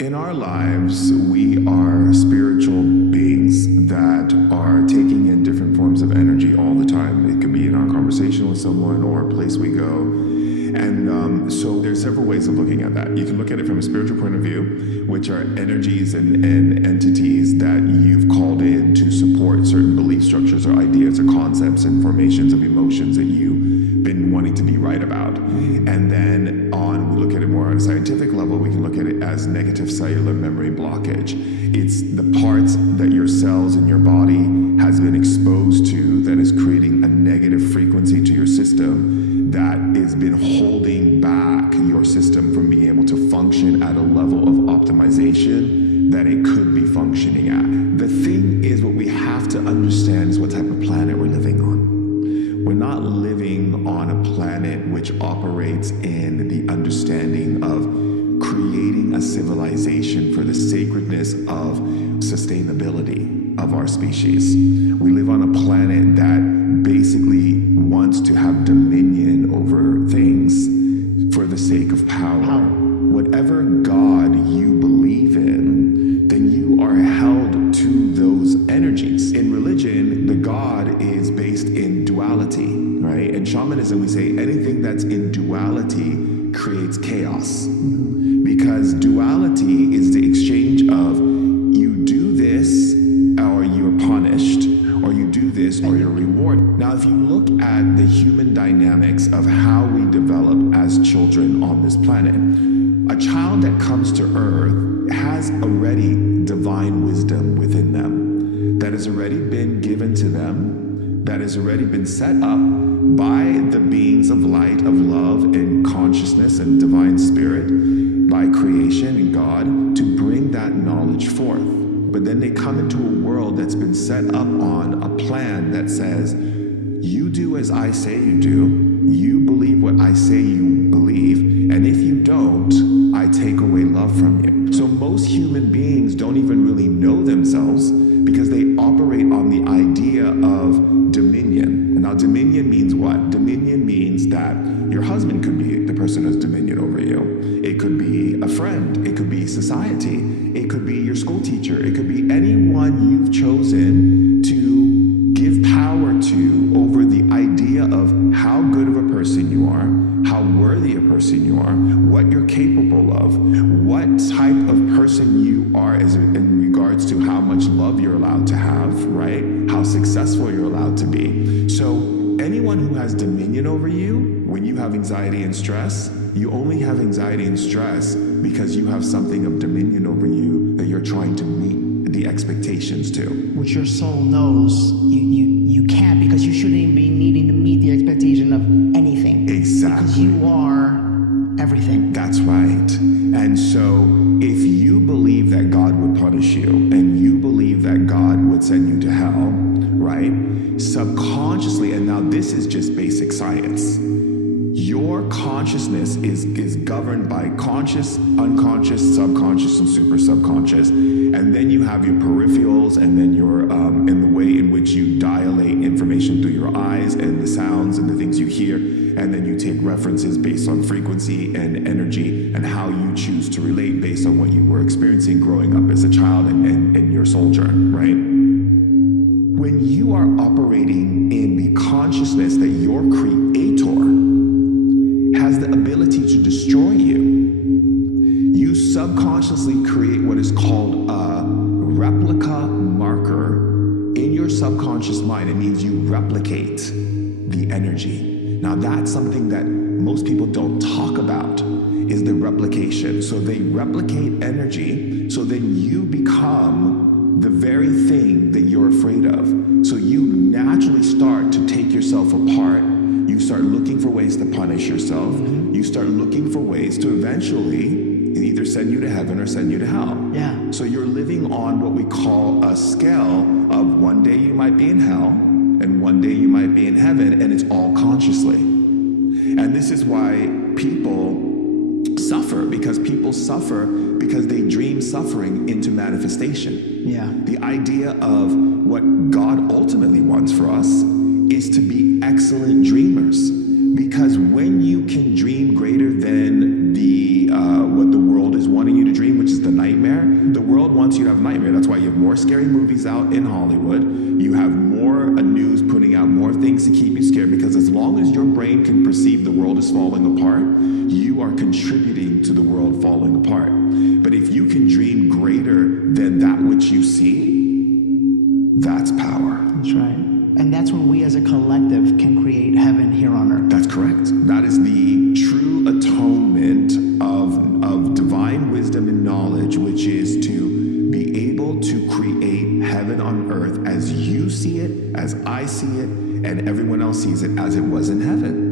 In our lives, we are spiritual beings that are taking in different forms of energy all the time. It could be in our conversation with someone or a place we go. And so there's several ways of looking at that. You can look at it from a spiritual point of view, which are energies and entities that you've called in to support certain belief structures or ideas or concepts and formations of emotions that you've been wanting to be right about. And then we look at it more on a scientific level, we can look at it as negative cellular memory blockage. It's the parts that your cells in your body has been exposed to that is creating a negative frequency to your system that has been holding back your system from being able to function at a level of optimization that it could be functioning at. The thing is, what we have to understand is what type of planet we're living on. We're not living on a planet which operates in the understanding of creating a civilization for the sacredness of sustainability of our species. We live on a planet that basically wants to have dominion over things for the sake of power. Whatever God you believe in, then you are held to those energies. In religion, the God is based in duality, right? In shamanism, we say anything that's in duality creates chaos. Because duality is the exchange of you do this or you're punished, or you do this or you're rewarded. Now, if you look at the human dynamics of how we develop as children on this planet, a child that comes to Earth has already divine wisdom within them that has already been given to them, that has already been set up by the beings of light, of love and consciousness and divine spirit, by creation and God, to bring that knowledge forth. But then they come into a world that's been set up on a plan that says, you do as I say you do, you believe what I say you believe, and if you don't, I take away love from you. So most human beings don't even really know themselves because they operate on the idea of dominion. And now dominion means what? Dominion means that your husband could be the person who's dominion over you. It could be a friend. It could be society. It could be your school teacher. It could be anyone you've chosen to give power to over the idea of how good of a person you are, how worthy a person you are, what you're capable of, what type of person you are as in regards to how much love you're allowed to have, right? How successful you're allowed to be. So anyone who has dominion over you, when you have anxiety and stress, you only have anxiety and stress because you have something of dominion over you that you're trying to meet the expectations to. Which your soul knows you can't, because you shouldn't even be needing to meet the expectation of anything. Exactly. Because you are everything. That's right. And so if you believe that God would punish you and you believe that God would send you to hell, right? Subconsciously, and now this is just basic science, your consciousness is governed by conscious, unconscious, subconscious, and super subconscious. And then you have your peripherals, and then your in the way in which you dilate information through your eyes and the sounds and the things you hear. And then you take references based on frequency and energy and how you choose to relate based on what you were experiencing growing up as a child and your soul journey, right? When you are operating in the consciousness that your creator has the ability to destroy you, you subconsciously create what is called a replica marker in your subconscious mind. It means you replicate the energy. Now that's something that most people don't talk about, is the replication. So they replicate energy, so then you become the very thing that you're afraid of. So you naturally start to take yourself apart. You start looking for ways to punish yourself. You start looking for ways to eventually either send you to heaven or send you to hell. Yeah. So you're living on what we call a scale of one day you might be in hell and one day you might be in heaven, and it's all consciously. And this is why people suffer, because people suffer because they dream suffering into manifestation. Yeah. The idea of what God ultimately wants for us is to be excellent dreamers, because when you can dream greater than the what the world is wanting you to dream, which is the nightmare world wants you to have a nightmare. That's why you have more scary movies out in Hollywood. You have more news putting out more things to keep you scared, because as long as your brain can perceive the world is falling apart, you are contributing to the world falling apart. But if you can dream greater than that which you see, that's power. That's right. And that's when we as a collective can create heaven here on earth. That's correct. That is the true atonement of divine wisdom and knowledge, which is to be able to create heaven on earth as you see it, as I see it, and everyone else sees it as it was in heaven.